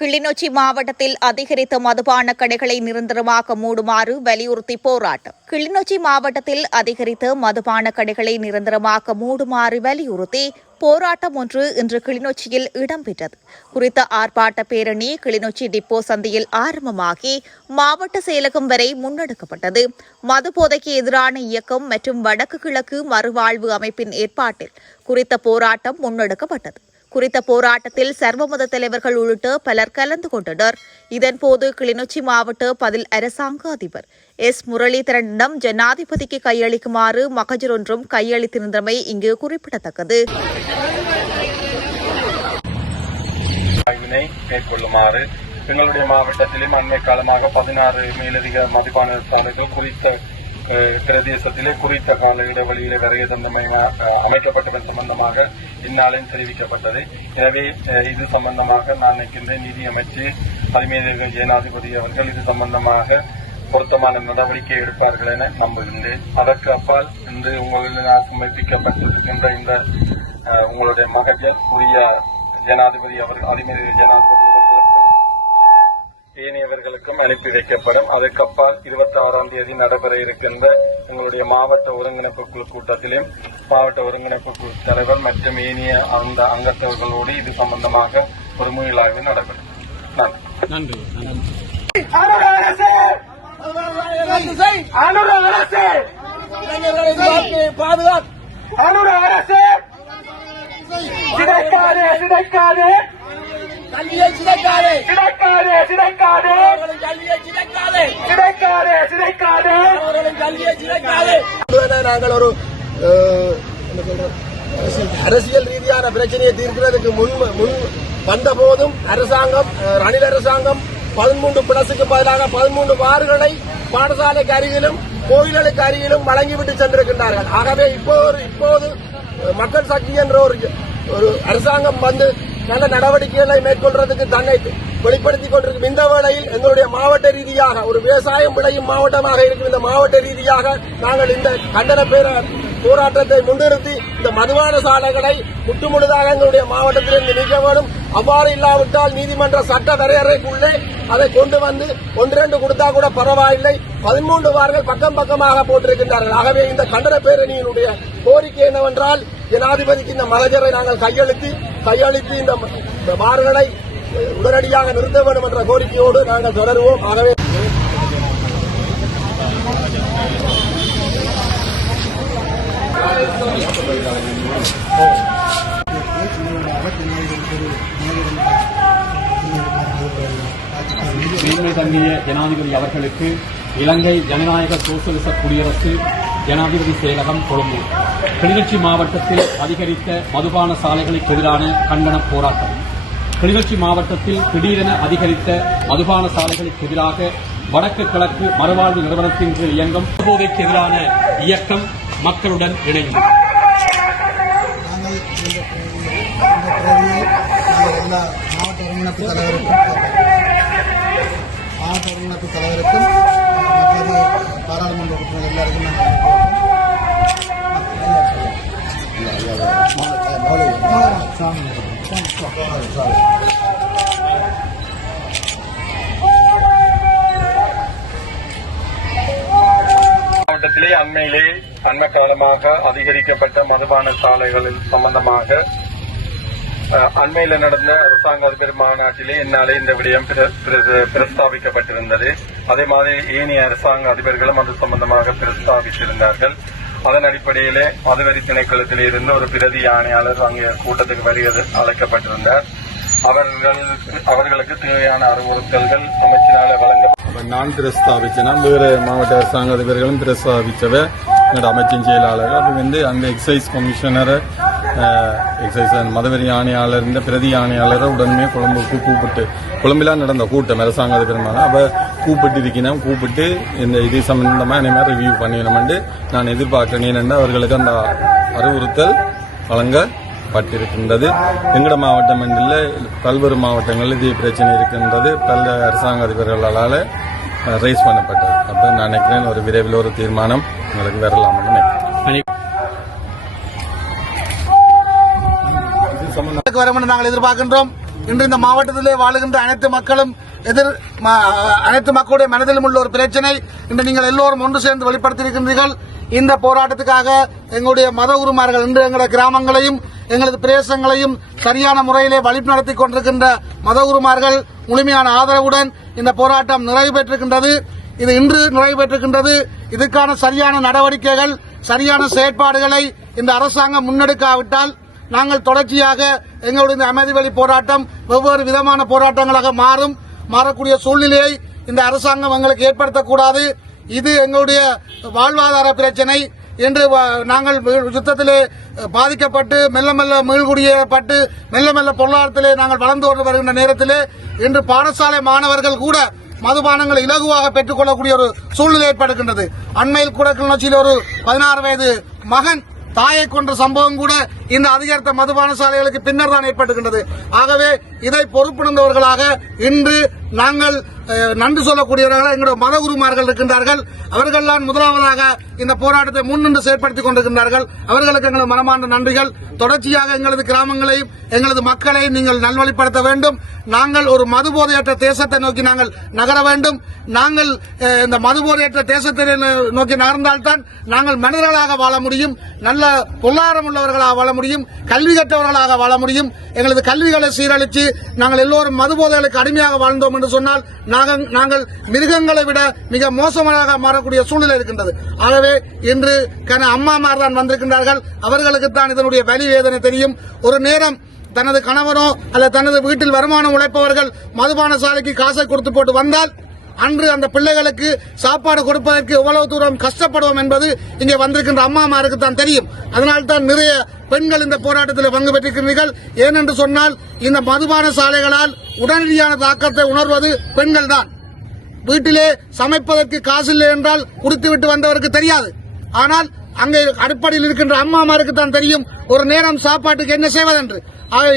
கிளிநொச்சி மாவட்டத்தில் அதிகரித்த மதுபான கடைகளை நிரந்தரமாக மூடுமாறு வலியுறுத்தி போராட்டம். கிளிநொச்சி மாவட்டத்தில் அதிகரித்த மதுபான கடைகளை நிரந்தரமாக மூடுமாறு வலியுறுத்தி போராட்டம் ஒன்று இன்று கிளிநொச்சியில் இடம்பெற்றது குறித்த ஆர்ப்பாட்ட பேரணி கிளிநொச்சி டிப்போ சந்தையில் ஆரம்பமாகி மாவட்ட செயலகம் வரை முன்னெடுக்கப்பட்டது. மது போதைக்கு எதிரான இயக்கம் மற்றும் வடக்கு கிழக்கு மறுவாழ்வு அமைப்பின் ஏற்பாட்டில் குறித்த போராட்டம் முன்னெடுக்கப்பட்டது. குறித்த போராட்டத்தில் சர்வமத தலைவர்கள் உள்ளிட்ட பலர் கலந்து கொண்டனர். இதன்போது கிளிநொச்சி மாவட்ட பதில் அரசாங்க அதிபர் எஸ். முரளிதரனிடம் ஜனாதிபதிக்கு கையளிக்குமாறு மகஜர் ஒன்றும் கையளித்திருந்தமை இங்கு குறிப்பிடத்தக்கது. மேற்கொள்ளுமாறு எங்களுடைய மாவட்டத்திலும் அண்மை காலமாக பதினாறு மேலதிக மதிப்பான சாலைகள் குறித்த பிரதேசத்திலே குறித்த கால இடைவெளியிலே வரையதண்டமை அமைக்கப்பட்டதன் சம்பந்தமாக இந்நாளில் தெரிவிக்கப்பட்டது. எனவே இது சம்பந்தமாக நான் நிற்கின்ற நீதி தலைமை ஜெயநாதிபதி அவர்கள் இது சம்பந்தமாக பொருத்தமான நடவடிக்கை எடுப்பார்கள் என நம்புகின்றேன். அதற்கு அப்பால் இன்று உங்களிடம் சமர்ப்பிக்கப்பட்டிருக்கின்ற இந்த உங்களுடைய மகஜர் உரிய ஜனாதிபதி அவர்கள் அதிமதி ஜனாதிபதி ஏனையவர்களுக்கும் அனுப்பி வைக்கப்படும். அதற்கப்பால் இருபத்தி ஆறாம் தேதி நடைபெற இருக்கின்ற எங்களுடைய மாவட்ட ஒருங்கிணைப்பு குழு கூட்டத்திலும் மாவட்ட ஒருங்கிணைப்பு குழு தலைவர் மற்றும் ஏனைய அந்த அங்கத்தவர்களோடு இது சம்பந்தமாக ஒரு மீளாய்வு நடைபெறும். நன்றி. பாதுகாப்பு சிதைக்காதே சிதைக்காதே! கல்வியை சிதைக்காதே சிதைக்காதே சிதைக்காதே கல்வியை சிதைக்காதே சிதைக்காதே சிதைக்காதே அவர்களின் கல்வியை சிதைக்காதே நாங்கள் ஒரு அரசியல் ரீதியான பிரச்சனையை தீர்க்கிறதுக்கு முன் முன் வந்த போதும் அரசாங்கம் ரணில் அரசாங்கம் பதிமூன்று பிளஸுக்கு பதிலாக பதிமூன்று வார்களை பாடசாலைக்கு அருகிலும் கோயில்களுக்கு அருகிலும் வழங்கிவிட்டு சென்றிருக்கின்றார்கள். ஆகவே இப்போது இப்போது மக்கள் சக்தி என்ற ஒரு ஒரு அரசாங்கம் வந்து நல்ல நடவடிக்கைகளை மேற்கொள்றதுக்கு தன்னை வெளிப்படுத்திக் கொண்டிருக்கும் இந்த வேளையில் எங்களுடைய மாவட்ட ரீதியாக ஒரு விவசாயம் விளையும் மாவட்டமாக இருக்கும் இந்த மாவட்ட ரீதியாக நாங்கள் இந்த கண்டன பேர போராட்டத்தை முன்னிறுத்தி இந்த மதுபான சாலைகளை முற்றுமுழுதாக எங்களுடைய மாவட்டத்திலிருந்து நீக்க வேண்டும். அவ்வாறு இல்லாவிட்டால் நீதிமன்ற சட்ட வரையறைக்குள்ளே அதை கொண்டு வந்து ஒன்றிரண்டு கொடுத்தா கூட பரவாயில்லை. பதிமூன்று வார்கள் பக்கம் பக்கமாக போட்டிருக்கின்றார்கள். ஆகவே இந்த கண்டன பேரணியினுடைய கோரிக்கை என்னவென்றால் ஜனாதிபதிக்கு இந்த மலஜரை நாங்கள் கையெழுத்தி கையளித்து இந்த இந்த உடனடியாக நிறுத்த வேண்டும் என்ற கோரிக்கையோடு நாங்கள் தொடருவோம். ஆகவே தங்கிய ஜனாதிபதி அவர்களுக்கு இலங்கை ஜனநாயக சோசலிச குடியரசு ஜனாதிபதி செயலகம் கொழும்பு. கிளிநொச்சி மாவட்டத்தில் அதிகரித்த மதுபான சாலைகளுக்கு எதிரான கண்டன போராட்டம். கிளிநொச்சி மாவட்டத்தில் திடீரென அதிகரித்த மதுபான சாலைகளுக்கு எதிராக வடக்கு கிழக்கு மறுவாழ்வு நிறுவனத்தின் கீழ் இயங்கும் போதைக்கு எதிரான இயக்கம் மக்களுடன் இணைந்தது மாவட்ட ஒருங்கிணைப்பு தலைவருக்கும் மாவட்ட ஒருங்கிணைப்பு தலைவருக்கும் மற்றது பாராளுமன்ற உறுப்பினர் எல்லாருக்கும் நாங்கள் மாவட்டத்திலே அண்மையிலே அண்மை காலமாக அதிகரிக்கப்பட்ட மதுபான சாலைகளின் சம்பந்தமாக அஹ், அண்மையில நடந்த அரசாங்க அதிபர் மாநாட்டிலே என்னாலே இந்த விடயம் பிரஸ்தாபிக்கப்பட்டிருந்தது அதே மாதிரி ஏனைய அரசாங்க அதிபர்களும் அது சம்பந்தமாக பிரஸ்தாபித்திருந்தார்கள் அதன் அடிப்படையிலே மதுவரி திணைக்களத்தில் இருந்து ஒரு பிரதி ஆணையாளர் அங்கே கூட்டத்துக்கு வருகிறது அழைக்கப்பட்டிருந்தார். அவர்கள் அவர்களுக்கு தேவையான அறிவுறுத்தல்கள் அமைச்சினால வழங்க நான் பிரஸ்தாபிச்சேன்னா வேறு மாவட்ட அரசாங்க அதிபர்களும் பிரஸ்தாபிச்சவ எங்களோட அமைச்சின் செயலாளர். அது வந்து அங்கே எக்ஸைஸ் கமிஷனரை எக்ஸைஸ் மதவெறி ஆணையாளர் இந்த பிரதி ஆணையாளரை உடனே கொழம்புக்கு கூப்பிட்டு கொழும்பில நடந்த கூட்டம் அரசாங்க அதிபருமான அவ கூப்பிட்டு இருக்கணும் கூப்பிட்டு இந்த இது சம்பந்தமா என்ன மாதிரி ரிவ்யூ பண்ணிடணும்னு நான் எதிர்பார்க்கிறேன். அவர்களுக்கு அந்த அறிவுறுத்தல் வழங்கப்பட்டிருக்கின்றது. எங்கட மாவட்டம் என்றில் பல்வேறு மாவட்டங்களில் இதே பிரச்சனை இருக்கின்றது. பல அரசாங்க அதிபர்களால் ரைஸ் பண்ணப்பட்டது. அப்போ நான் நினைக்கிறேன் ஒரு விரைவில் ஒரு தீர்மானம் உங்களுக்கு வரலாம்னு நினைக்கிறேன். வரும் என்று நாங்கள் எதிர்பார்க்கின்றோம். இன்று இந்த மாவட்டத்திலே வாழுகின்ற அனைத்து மக்களும் எதிர் ம- அனைத்து மக்களுடைய மனதிலும் உள்ள ஒரு பிரச்சனை. இன்று நீங்கள் எல்லோரும் ஒன்று சேர்ந்து வெளிப்படுத்தியிருக்கின்றீர்கள். இந்த போராட்டத்துக்காக எங்களுடைய மத உருமார்கள் இன்று எங்களுடைய கிராமங்களையும் எங்களது பிரதேசங்களையும் சரியான முறையிலே வழிநடத்தி கொண்டிருக்கின்ற மத உருமார்கள் முழுமையான ஆதரவுடன் இந்த போராட்டம் நிறைவு பெற்றிருக்கின்றது. இது இன்று நிறைவு பெற்றிருக்கின்றது. இதுக்கான சரியான நடவடிக்கைகள் சரியான செயற்பாடுகளை இந்த அரசாங்கம் முன்னெடுக்காவிட்டால் நாங்கள் தொடர்ச்சியாக எங்களுடைய அமைதி வழி போராட்டம் வெவ்வேறு விதமான போராட்டங்களாக மாறும் மாறக்கூடிய சூழ்நிலையை இந்த அரசாங்கம் எங்களுக்கு ஏற்படுத்தக்கூடாது. இது எங்களுடைய வாழ்வாதார பிரச்சனை. என்று நாங்கள் யுத்தத்திலே பாதிக்கப்பட்டு மெல்ல மெல்ல மீள்குடியப்பட்டு மெல்ல மெல்ல பொருளாதாரத்திலே நாங்கள் வளர்ந்து கொண்டு வருகின்ற நேரத்திலே இன்று பாடசாலை மாணவர்கள் கூட மதுபானங்களை இலகுவாக பெற்றுக்கொள்ளக்கூடிய ஒரு சூழ்நிலை ஏற்படுகின்றது. அண்மையில் கூட கிளிநொச்சியில் ஒரு பதினாறு வயது மகன் தாயை கொன்ற சம்பவம் கூட இந்த அதிகரித்த மதுபான சாலைகளுக்கு பின்னர் தான் ஏற்பட்டுகின்றது. ஆகவே இதை பொறுப்புணர்ந்தவர்களாக இன்று நாங்கள் நன்றி சொல்லக்கூடியவர்களாக எங்களுடைய மதகுருமார்கள் இருக்கின்றார்கள். அவர்கள்தான் முதலாவதாக இந்த போராட்டத்தை முன்னின்று செயற்படுத்திக் கொண்டிருக்கின்றார்கள். அவர்களுக்கு எங்களது மனமார்ந்த நன்றிகள். தொடர்ச்சியாக எங்களது கிராமங்களையும் எங்களது மக்களையும் நீங்கள் நல்வழிப்படுத்த வேண்டும். நாங்கள் ஒரு மதுபோதையற்ற தேசத்தை நோக்கி நாங்கள் நகர வேண்டும். நாங்கள் இந்த மதுபோதையற்ற தேசத்தை நோக்கி நகர்ந்தால்தான் நாங்கள் மனிதர்களாக வாழ முடியும். நல்ல பொருளாதாரம் உள்ளவர்களாக வாழ முடியும். கல்வி கற்றவர்களாக வாழ முடியும். எங்களது கல்விகளை சீரழித்து நாங்கள் எல்லோரும் மதுபோதைகளுக்கு அடிமையாக வாழ்ந்தோம் என்று சொன்னால் நாங்கள் நாங்கள் மிருகங்களை விட மிக மோசமாக மாறக்கூடிய சூழ்நிலை இருக்கின்றது. ஆகவே இன்று கன அம்மாமார் தான் வந்திருக்கின்றார்கள். அவர்களுக்கு தான் இதனுடைய வலி வேதனை தெரியும். ஒரு நேரம் தனது கணவனோ அல்லது தனது வீட்டில் வருமானம் உழைப்பவர்கள் மதுபான சாலைக்கு காசை கொடுத்து போட்டு வந்தால் அன்று அந்த பிள்ளைகளுக்கு சாப்பாடு கொடுப்பதற்கு எவ்வளவு தூரம் கஷ்டப்படுவோம் என்பது இங்கே வந்திருக்கின்ற அம்மாமாருக்கு தான் தெரியும். அதனால் தான் நிறைய பெண்கள் இந்த போராட்டத்தில் பங்கு பெற்றிருக்கிறீர்கள். ஏனென்று சொன்னால் இந்த மதுபான சாலைகளால் உடனடியான தாக்கத்தை உணர்வது பெண்கள் தான். வீட்டிலே சமைப்பதற்கு காசு இல்லை என்றால் குடித்துவிட்டு வந்தவருக்கு தெரியாது. ஆனால் அங்கே அடிப்படையில் இருக்கின்ற அம்மாமாருக்கு தான் தெரியும் ஒரு நேரம் சாப்பாட்டுக்கு என்ன செய்வதென்று.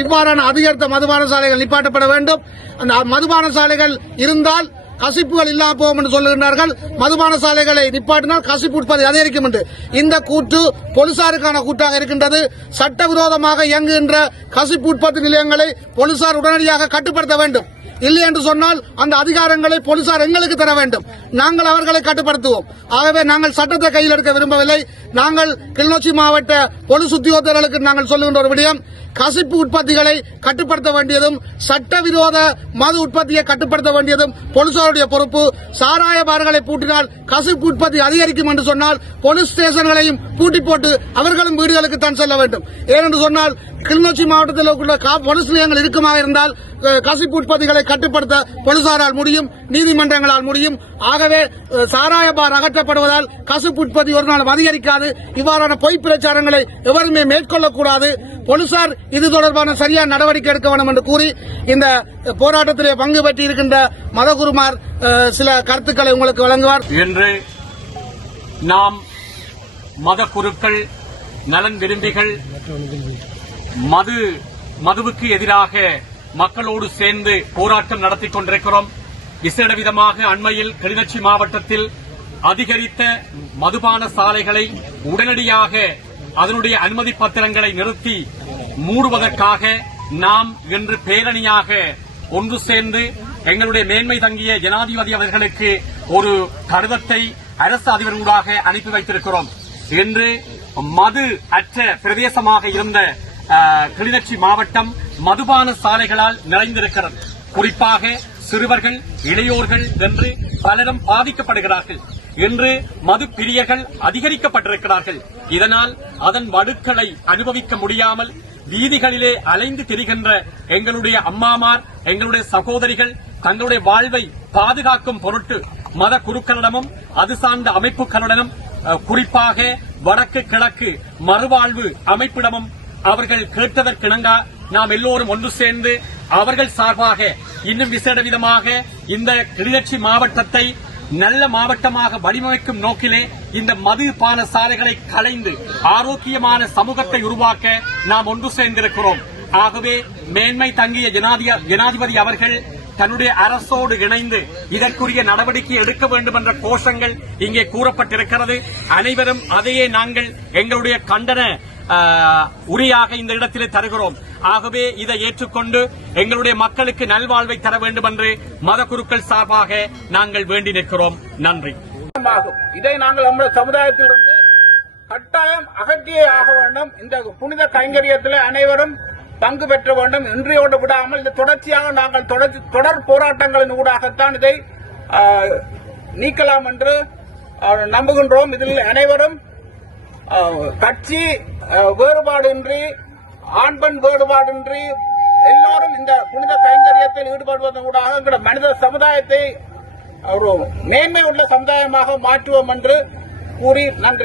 இவ்வாறான அதிகரித்த மதுபான சாலைகள் நிப்பாட்டப்பட வேண்டும். அந்த மதுபான சாலைகள் இருந்தால் கசிப்புகள் இல்லாம போகும் என்று சொல்லுகின்றார்கள். மதுபான சாலைகளை நிப்பாட்டினால் கசிப்பு உற்பத்தி அதிகரிக்கும் என்று. இந்த கூற்று போலீசாருக்கான கூட்டாக இருக்கின்றது. சட்டவிரோதமாக இயங்குகின்ற கசிப்பு உற்பத்தி நிலையங்களை போலீசார் உடனடியாக கட்டுப்படுத்த வேண்டும். இல்லை என்று சொன்னால் அந்த அதிகாரங்களை போலீசார் எங்களுக்கு தர வேண்டும். நாங்கள் அவர்களை கட்டுப்படுத்துவோம். ஆகவே நாங்கள் சட்டத்தை கையில் எடுக்க விரும்பவில்லை. நாங்கள் கிளிநொச்சி மாவட்ட பொலிஸ் உத்தியோகத்தர்களுக்கு நாங்கள் சொல்லுகின்ற ஒரு விடயம் கசிப்பு உற்பத்திகளை கட்டுப்படுத்த வேண்டியதும் சட்டவிரோத மது உற்பத்தியை கட்டுப்படுத்த வேண்டியதும் போலீசாருடைய பொறுப்பு. சாராய பார்களை பூட்டினால் கசிப்பு உற்பத்தி அதிகரிக்கும் என்று சொன்னால் போலீஸ் ஸ்டேஷன்களையும் பூட்டி போட்டு அவர்களும் வீடுகளுக்கு தான் செல்ல வேண்டும். ஏனென்று சொன்னால் கிளிநொச்சி மாவட்டத்தில் உள்ள கா- போலீஸ் நிலையங்கள் இருக்குமாக இருந்தால் கசிப்பு உற்பத்திகளை கட்டுப்படுத்த போலீசாரால் முடியும் நீதிமன்றங்களால் முடியும். ஆகவே சாராய பார் அகற்றப்படுவதால் கசுப்பு உற்பத்தி ஒரு நாள் அதிகரிக்காது. இவ்வாறான பொய் பிரச்சாரங்களை எவருமே மேற்கொள்ளக்கூடாது. போலீசார் இது தொடர்பான சரியான நடவடிக்கை எடுக்க வேண்டும் என்று கூறி இந்த போராட்டத்திலே பங்கு பெற்றி இருக்கின்ற மதகுருமார் சில கருத்துக்களை உங்களுக்கு வழங்குவார். இன்று நாம் மத குருக்கள் நலன் விரும்பிகள் மது மதுவுக்கு எதிராக மக்களோடு சேர்ந்து போராட்டம் நடத்திக் கொண்டிருக்கிறோம். விசேட விதமாக அண்மையில் கிளிநொச்சி மாவட்டத்தில் அதிகரித்த மதுபான சாலைகளை உடனடியாக அதனுடைய அனுமதி பத்திரங்களை நிறுத்தி மூடுவதற்காக நாம் இன்று பேரணியாக ஒன்று சேர்ந்து எங்களுடைய மேன்மை தங்கிய ஜனாதிபதி அவர்களுக்கு ஒரு கடிதத்தை அரசு அதிபர்களாக அனுப்பி வைத்திருக்கிறோம். இன்று மது அற்ற பிரதேசமாக இருந்த கிளிநொச்சி மாவட்டம் மதுபான சாலைகளால் நிறைந்திருக்கிறது. குறிப்பாக சிறுவர்கள் இளையோர்கள் என்று பலரும் பாதிக்கப்படுகிறார்கள். இன்று மது பிரியர்கள் அதிகரிக்கப்பட்டிருக்கிறார்கள். இதனால் அதன் வடுக்களை அனுபவிக்க முடியாமல் வீதிகளிலே அலைந்து திரிகின்ற எங்களுடைய அம்மாமார் எங்களுடைய சகோதரிகள் தங்களுடைய வாழ்வை பாதுகாக்கும் பொருட்டு மத குருக்களிடமும் அது சார்ந்த அமைப்புகளுடனும் குறிப்பாக வடக்கு கிழக்கு மறுவாழ்வு அமைப்பிடமும் அவர்கள் கேட்டதற்கிணங்க நாம் எல்லோரும் ஒன்று சேர்ந்து அவர்கள் சார்பாக இன்னும் விசேட விதமாக இந்த கிளிநொச்சி மாவட்டத்தை நல்ல மாவட்டமாக வடிவமைக்கும் நோக்கிலே இந்த மது பான சாலைகளை களைந்து ஆரோக்கியமான சமூகத்தை உருவாக்க நாம் ஒன்று சேர்ந்திருக்கிறோம். ஆகவே மேன்மை தங்கிய ஜனாதிபதி அவர்கள் தன்னுடைய அரசோடு இணைந்து இதற்குரிய நடவடிக்கை எடுக்க வேண்டும் என்ற கோஷங்கள் இங்கே கூறப்பட்டிருக்கிறது. அனைவரும் அதையே நாங்கள் எங்களுடைய கண்டன உரியாக இந்த இடத்திலே தருகிறோம். ஆகவே இதை ஏற்றுக்கொண்டு எங்களுடைய மக்களுக்கு நல்வாழ்வை தர வேண்டும் என்று மத குருக்கள் சார்பாக நாங்கள் வேண்டி நிற்கிறோம். நன்றி. ஆகும் இதை நாங்கள் நம்முடைய சமுதாயத்திலிருந்து கட்டாயம் அகற்றியே ஆக வேண்டும். இந்த புனித கைங்கரியத்தில் அனைவரும் பங்கு பெற்ற வேண்டும். இன்றையோடு விடாமல் இந்த தொடர்ச்சியாக நாங்கள் தொடர்ச்சி தொடர் போராட்டங்களின் ஊடாகத்தான் இதை நீக்கலாம் என்று நம்புகின்றோம். இதில் அனைவரும் கட்சி வேறுபாடின்றி ஆண் பெண் வேறுபாடின்றி எல்லோரும் இந்த புனித கைங்கரியத்தில் ஈடுபடுவதன் கூட எங்களுடைய மனித சமுதாயத்தை ஒரு மேன்மை உள்ள சமுதாயமாக மாற்றுவோம் என்று கூறி நன்றி.